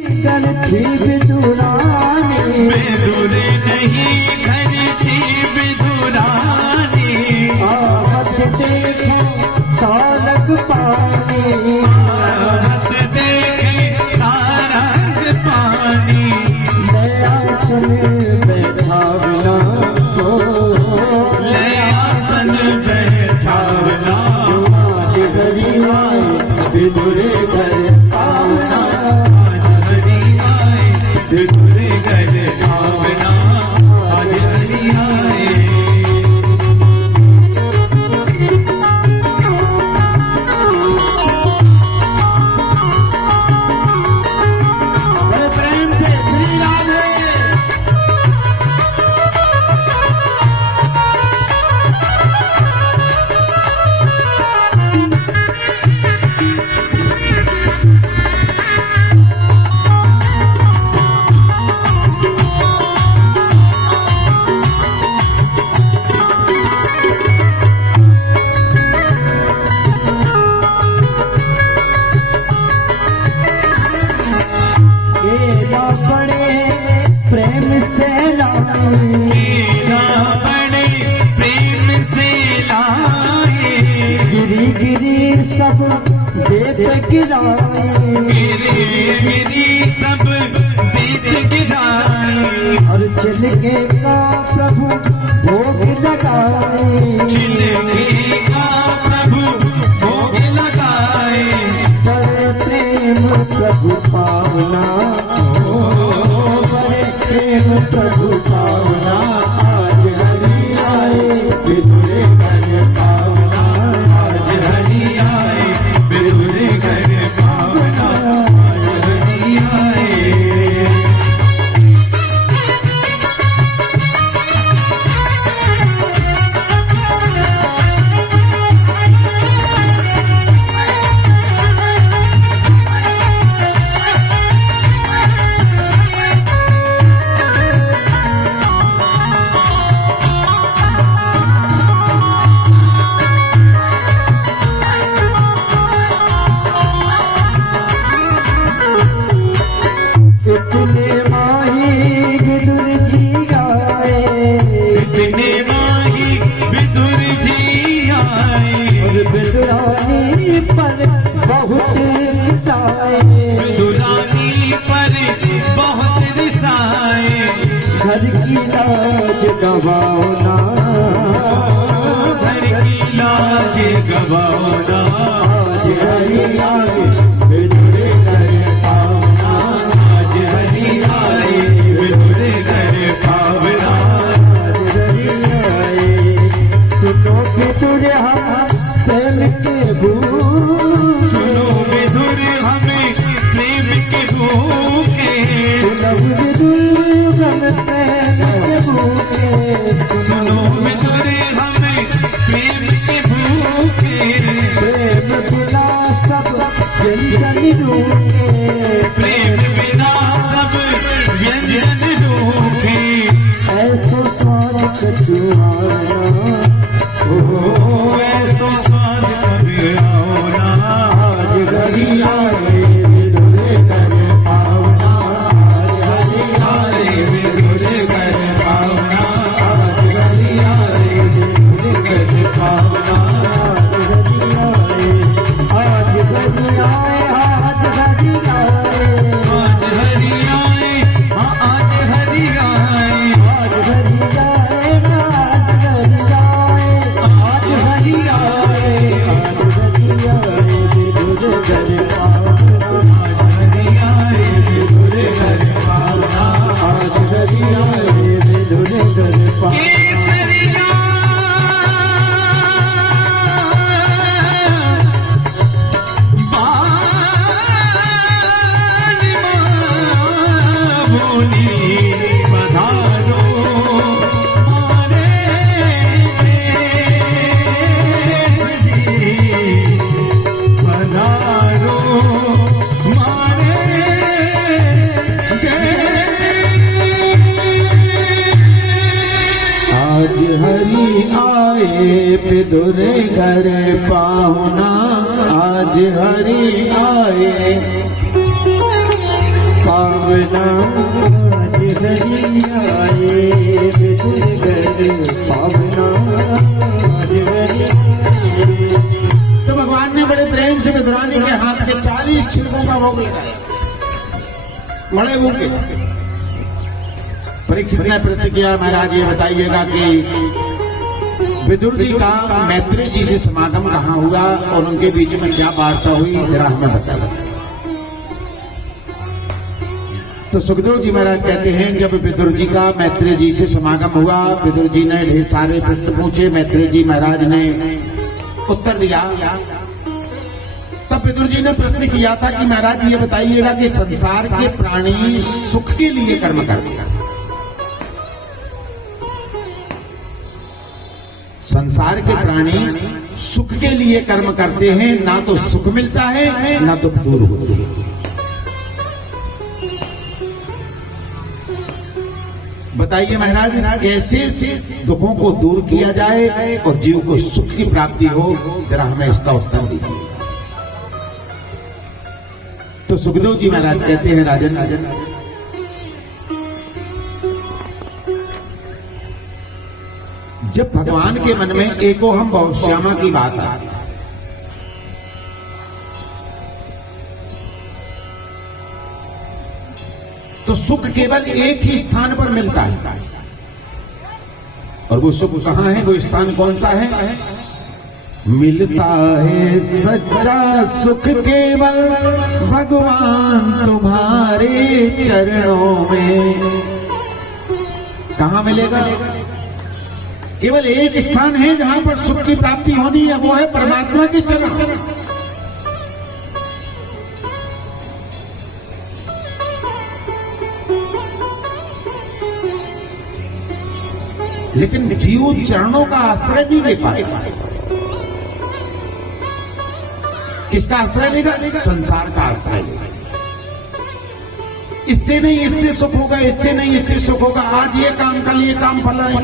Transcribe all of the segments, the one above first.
थी विदुरानी विदुर नहीं धरती विदुरानी आवत देखो सारंग पानी आवत देखे सारंग पानी दया सुन बैठावना को लयासन बैठावना आज हरि आए विदुर घर पावना विदुर घर भावना आज हरि आए। बड़े प्रेम से श्री राधे। बड़े प्रेम से प्रेम से लाए गिरी गिरी सब देत गिराए गिरी सब देत गिराए और छिलके का प्रभु भोग लगाए छिलके का प्रभु भोग लगाए बड़े प्रेम प्रभु पावना बड़े प्रेम प्रभु पावना आज हरि आए विदुर घर पावना आज हरि आए विदुर घर भावना आज हरि आए। इतने माही विदुर जी आए इतने माही विदुर जी आए और विदुरानी पर बहुत गिराए विदुरानी पर बहुत रिसाए घर की लाज गवाना घर की लाज गवाना आज हरि आए विदुर घर पावना आज हरि आए विदुर घर भावना आज हरि आए सुनो विदुर हम प्रेम के भूख सुनो विदुर हमें प्रेम के भूखे सुनो विदुर हम प्रेम के भूखे सुनो विदुर हमें प्रेम के भूखे प्रेम बिना सब व्यंजन रूठे प्रेम बिना सब व्यंजन रूखे ऐसो स्वाद कछुआना ओ ऐसो स्वाद कभी आओ ना आज हरि आए विदुर घर पावना आज हरि आए विदुर घर भावना आज हरि आए विदुर घर भावना आज हरि आए आज हरि आए आज हरि आए हाँ आज हरि आए आज हरि आए आज हरि आए आज हरि आए आज हरि आए विदुर घर पावना आज हरि आए विदुर घर भावना आज हरि आए विदुर घर पावना केसरिया बोली पधारो हमारे देश जी पधारो हमारे आज हरि आए विदुर घर पाहुना आज हरि आए पावना आज हरि आए विदुर घर पावना आज हरि आए। तो भगवान ने बड़े प्रेम से विदुरानी के हाथ के 40 छिलकों का भोग लगाया, बड़े भूखे। परीक्षित ने प्रश्न किया, महाराज ये बताइएगा कि विदुर जी का मैत्रेय जी से समागम कहाँ हुआ और उनके बीच में क्या वार्ता हुई, जरा हमें बताइए। तो सुखदेव जी महाराज कहते हैं, जब विदुर जी का मैत्रेय जी से समागम हुआ, विदुर जी ने ढेर सारे प्रश्न पूछे, मैत्रेय जी महाराज ने उत्तर दिया। तब विदुर जी ने प्रश्न किया था कि महाराज ये बताइएगा कि संसार के प्राणी सुख के लिए कर्म करते हैं, संसार के प्राणी सुख के लिए कर्म करते हैं, ना तो सुख मिलता है ना दुख दूर होते हैं। बताइए महाराज कैसे दुखों को दूर किया जाए और जीव को सुख की प्राप्ति हो, जरा हमें इसका उत्तर दीजिए। तो सुखदेव जी महाराज कहते हैं, राजन जब भगवान के मन में एकोहम बहुश्यामा की बात आई, तो सुख केवल एक ही स्थान पर मिलता है, और वो सुख कहां है, वो स्थान कौन सा है? मिलता है सच्चा सुख केवल भगवान तुम्हारे चरणों में। कहां मिलेगा? केवल एक स्थान है जहां पर सुख की प्राप्ति होनी है, वो है परमात्मा के चरण। लेकिन जीव चरणों का आश्रय नहीं ले पाएगा। किसका आश्रय लेगा? संसार का आश्रय लेगा। इससे नहीं इससे सुख होगा, इससे नहीं इससे सुख होगा, आज ये काम कल ये काम फला है।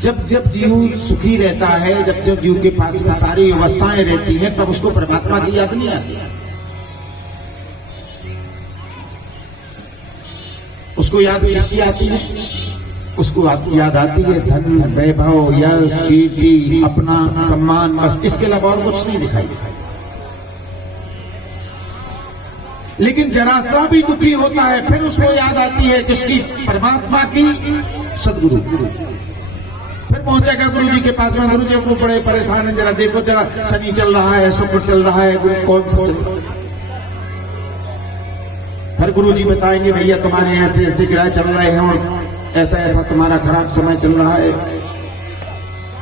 जब जब जीव सुखी रहता है, जब जब जीव के पास में सारी अवस्थाएं रहती हैं, तब उसको परमात्मा की याद नहीं आती। उसको याद किसकी आती है? उसको याद आती है धन, वैभव, यश, कीर्ति, अपना सम्मान, बस इसके अलावा और कुछ नहीं दिखाई देता। लेकिन जरा सा भी दुखी होता है, फिर उसको याद आती है किसकी? परमात्मा की, सदगुरु। फिर पहुंचेगा गुरु जी के पास में, गुरु जी को बड़े परेशान है, जरा देखो, जरा शनि चल रहा है, शुक्र चल रहा है, गुरु कौन सा चल रहा है? फिर गुरु जी बताएंगे, भैया तुम्हारे ऐसे ऐसे ग्रह चल रहे हैं और ऐसा ऐसा तुम्हारा खराब समय चल रहा है,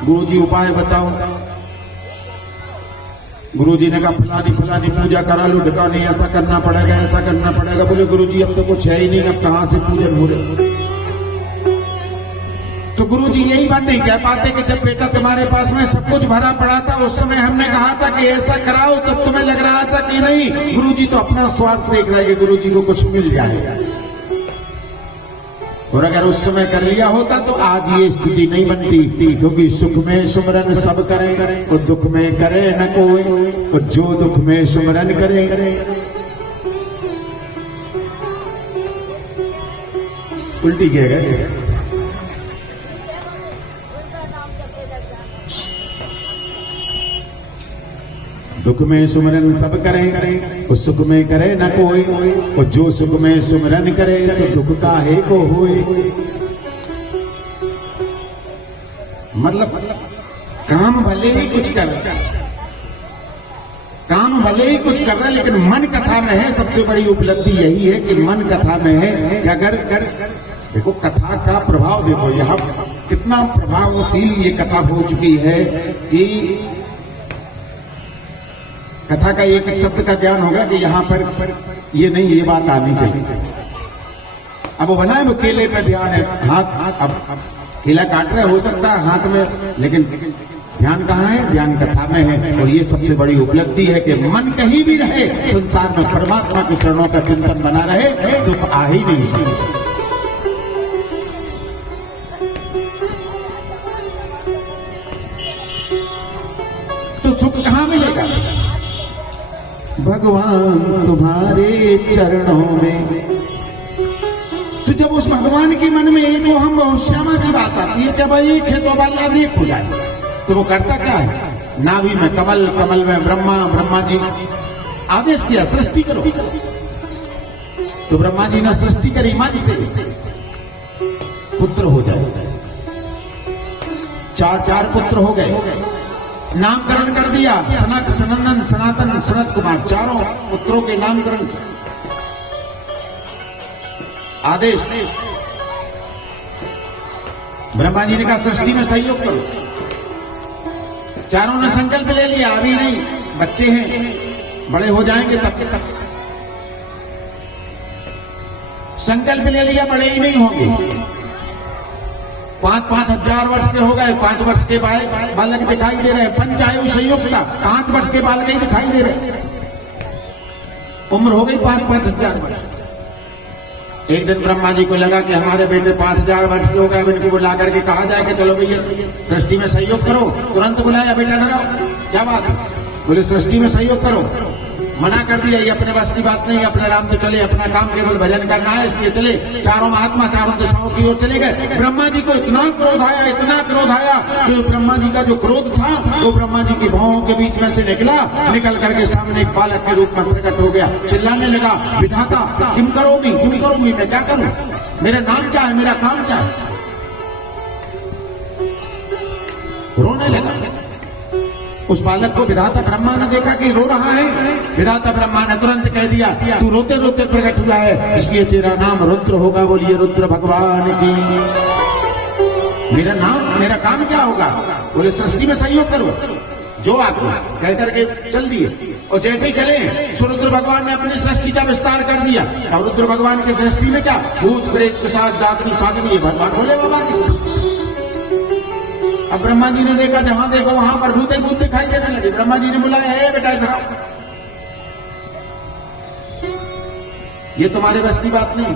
गुरु जी उपाय बताओ। गुरु जी ने कहा फलानी फलानी पूजा करा लो, ढका नहीं, ऐसा करना पड़ेगा, ऐसा करना पड़ेगा। बोले गुरु जी अब तो कुछ है ही नहीं, अब कहां से पूजन हो रहे? तो गुरु जी यही बात नहीं कह पाते कि जब बेटा तुम्हारे पास में सब कुछ भरा पड़ा था, उस समय हमने कहा था कि ऐसा कराओ, तब तुम्हें लग रहा था कि नहीं। गुरु जी तो अपना स्वार्थ देख रहे कि गुरु जी को कुछ मिल जाएगा, और अगर उस समय कर लिया होता तो आज ये स्थिति नहीं बनती। क्योंकि सुख में सुमरन सब करें और दुख में करे न कोई, और जो दुख में सुमरन करे। उल्टी किया गया। दुख में सुमरन सब करें और सुख में करे न कोई, और जो सुख में सुमरन करे तो दुख काहे को होए। मतलब काम भले ही कुछ कर रहा है, काम भले ही कुछ कर रहा है, लेकिन मन कथा में है। सबसे बड़ी उपलब्धि यही है कि मन कथा में है कि अगर देखो कथा का प्रभाव, देखो यहाँ कितना प्रभावशील ये कथा हो चुकी है कि कथा का एक एक शब्द का ज्ञान होगा कि यहाँ पर ये नहीं, ये बात आनी चाहिए। अब वो बना है, वो केले पे ध्यान है, हाथ अब केला काट रहे हो सकता है हाथ में, लेकिन ध्यान कहाँ है? ध्यान कथा में है। और ये सबसे bड़ी उपलब्धि है कि मन कहीं भी रहे, संसार में परमात्मा के चरणों का चिंतन बना रहे, दुख आ ही नहीं सकता। तो सुख कहाँ मिले? बोलेगा? भगवान तुम्हारे चरणों में। तो जब उस भगवान के मन में एक वो हम बहुत श्यामा की बात आती है, जब एक है तो अल्लाह एक हो जाए, तो वो करता क्या है? नाभि में कमल, कमल में ब्रह्मा, ब्रह्मा जी आदेश किया सृष्टि करो। तो ब्रह्मा जी ने सृष्टि करी मन से, पुत्र हो जाए। चार पुत्र हो गए, नामकरण कर दिया, सनक, सनंदन, सनातन, सनत कुमार, चारों पुत्रों के नामकरण आदेश। ब्रह्मा जी ने कहा सृष्टि में सहयोग करो। चारों ने संकल्प ले लिया, अभी नहीं, बच्चे हैं, बड़े हो जाएंगे तब। संकल्प ले लिया, बड़े ही नहीं होंगे। 5-5 हजार वर्ष के हो गए, 5 वर्ष के बालक दिखाई दे रहे, पंचायु संयुक्ता, 5 वर्ष के बालक ही दिखाई दे रहे, उम्र हो गई 5-5 हजार वर्ष। एक दिन ब्रह्मा जी को लगा कि हमारे बेटे 5000 वर्ष के हो गए, अब इनको बुला करके कहा जाए कि चलो भैया सृष्टि में सहयोग करो। तुरंत बुलाया, बेटा धराओ, क्या बात है? बोले सृष्टि में सहयोग करो। मना कर दिया, ये अपने बस की बात नहीं, अपने राम तो चले, अपना काम केवल भजन करना है, इसलिए चले। चारों महात्मा चारों दिशाओं की ओर चले गए। ब्रह्मा जी को इतना क्रोध आया, इतना क्रोध आया कि ब्रह्मा जी का जो क्रोध था वो ब्रह्मा जी की भौहों के बीच में से निकला, निकल करके सामने एक बालक के रूप में प्रकट हो गया। चिल्लाने लगा, विधाता किम करोगी, मैं क्या करूं, मेरा नाम क्या है, मेरा काम क्या है? रोने लगा। उस बालक को विधाता ब्रह्मा ने देखा कि रो रहा है। विधाता ब्रह्मा ने तुरंत कह दिया, तू रोते रोते प्रकट हुआ है, इसलिए तेरा नाम रुद्र होगा। बोलिए रुद्र भगवान की। मेरा नाम, मेरा काम क्या होगा? बोले सृष्टि में सहयोग करो, जो आपको कह करके चल दिए। और जैसे ही चले सो रुद्र भगवान ने अपनी सृष्टि का विस्तार कर दिया। और रुद्र भगवान की सृष्टि में क्या, भूत प्रेत पिशाच डाकनी सागनी, भगवान भोले बाबा की सृष्टि। अब ब्रह्मा जी ने देखा, जहां देखो वहां पर भूत ही भूत दिखाई देने लगे। ब्रह्मा जी ने बुलाया, है बेटा इधर आओ, ये तुम्हारे बस की बात नहीं।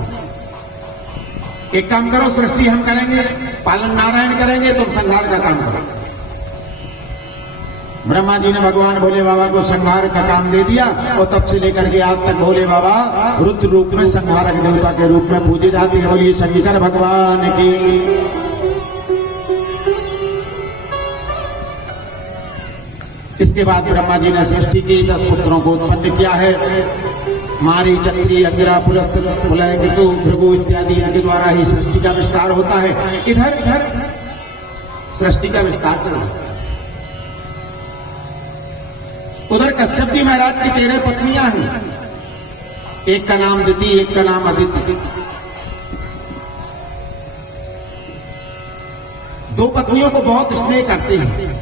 एक काम करो, सृष्टि हम करेंगे, पालन नारायण करेंगे, तुम संहार का काम करो। ब्रह्मा जी ने भगवान भोले बाबा को संहार का काम दे दिया। और तब से लेकर के आज तक भोले बाबा रुद्र रूप में संहारक देवता के रूप में पूजे जाते हैं। बोलिए शंकर भगवान की। इसके बाद ब्रह्मा जी ने सृष्टि की 10 पुत्रों को उत्पन्न किया है। मारी, चक्री, अंगिरा, पुलस्त्य, प्रलय, ऋतु, भृगु इत्यादि इनके द्वारा ही सृष्टि का विस्तार होता है। इधर सृष्टि का विस्तार चल रहा है। उधर कश्यप जी महाराज की 13 पत्नियां हैं। एक का नाम दिति, एक का नाम अदिति। 2 पत्नियों को बहुत स्नेह करते हैं।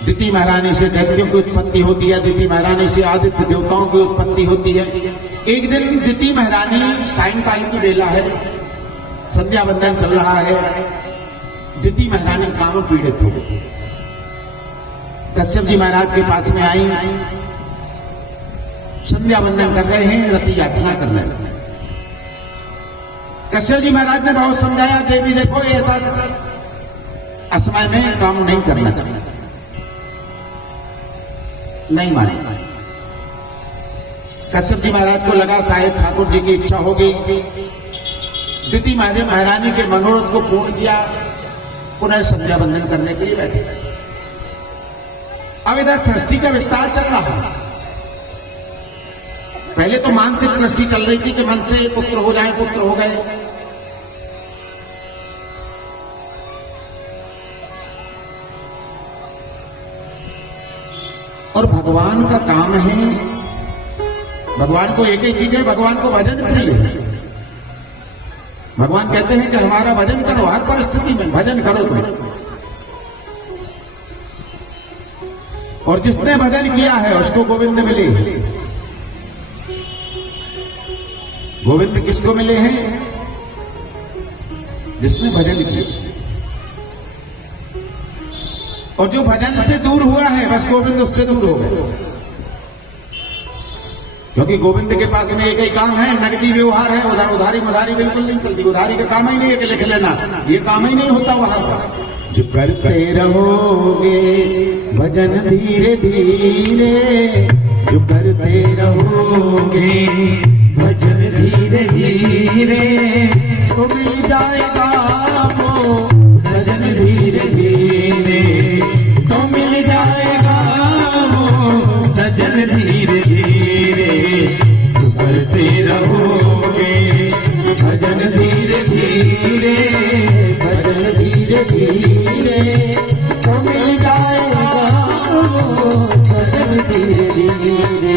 दिति महारानी से दैत्यों की उत्पत्ति होती है, दिति महारानी से आदित्य देवताओं की उत्पत्ति होती है। एक दिन दिति महारानी, सायंकाल की बेला है, संध्या बंदन चल रहा है, दिति महारानी काम पीड़ित हो गई। कश्यप जी महाराज के पास में आई, संध्या बंदन कर रहे हैं, रति याचना कर रहे हैं। कश्यप जी महाराज ने बहुत समझाया, देवी देखो ऐसा असमय में काम नहीं करना चाहिए। नहीं मानी। कश्यप जी महाराज को लगा शायद ठाकुर जी की इच्छा होगी। दिति महारानी के मनोरथ को पूर्ण किया, पुनः संध्या बंदन करने के लिए बैठे। अब इधर सृष्टि का विस्तार चल रहा है। पहले तो मानसिक सृष्टि चल रही थी कि मन से पुत्र हो जाए, पुत्र हो गए। और भगवान का काम है, भगवान को एक ही चीज है, भगवान को भजन प्रिय है। भगवान कहते हैं कि हमारा भजन करो, हर परिस्थिति में भजन करो तुम। और जिसने भजन किया है उसको गोविंद मिले। गोविंद किसको मिले हैं? जिसने भजन किया। और जो भजन से दूर हुआ है, बस गोविंद उससे दूर हो गए। क्योंकि गोविंद के पास में एक ही काम है, नगदी व्यवहार है। उधारी मुधारी बिल्कुल नहीं चलती। उधारी का काम ही नहीं है कि लिख लेना, ये काम ही नहीं होता वहां पर। जो करते रहोगे भजन धीरे धीरे, जो करते रहोगे भजन धीरे धीरे, तो मिल जाएगा वो सजन धीरे धीरे, तो मिल जाएगा वो सजन धीरे धीरे। जो करते रहोगे भजन धीरे धीरे, भजन धीरे धीरे, तो मिल जाएगा वो सजन धीरे धीरे,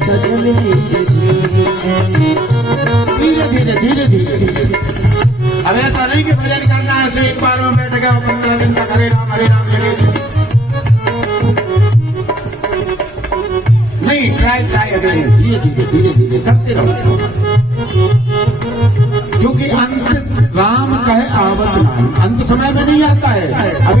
सजन धीरे धीरे धीरे धीरे धीरे। अब ऐसा नहीं कि भजन करना है ऐसे एक बार में बैठ गया 15 दिन तक हरे राम लगे, नहीं, ट्राई अगेन, धीरे धीरे धीरे धीरे करते रहो, क्योंकि अंत राम कहे आवत नहीं, अंत समय में नहीं आता है। अभी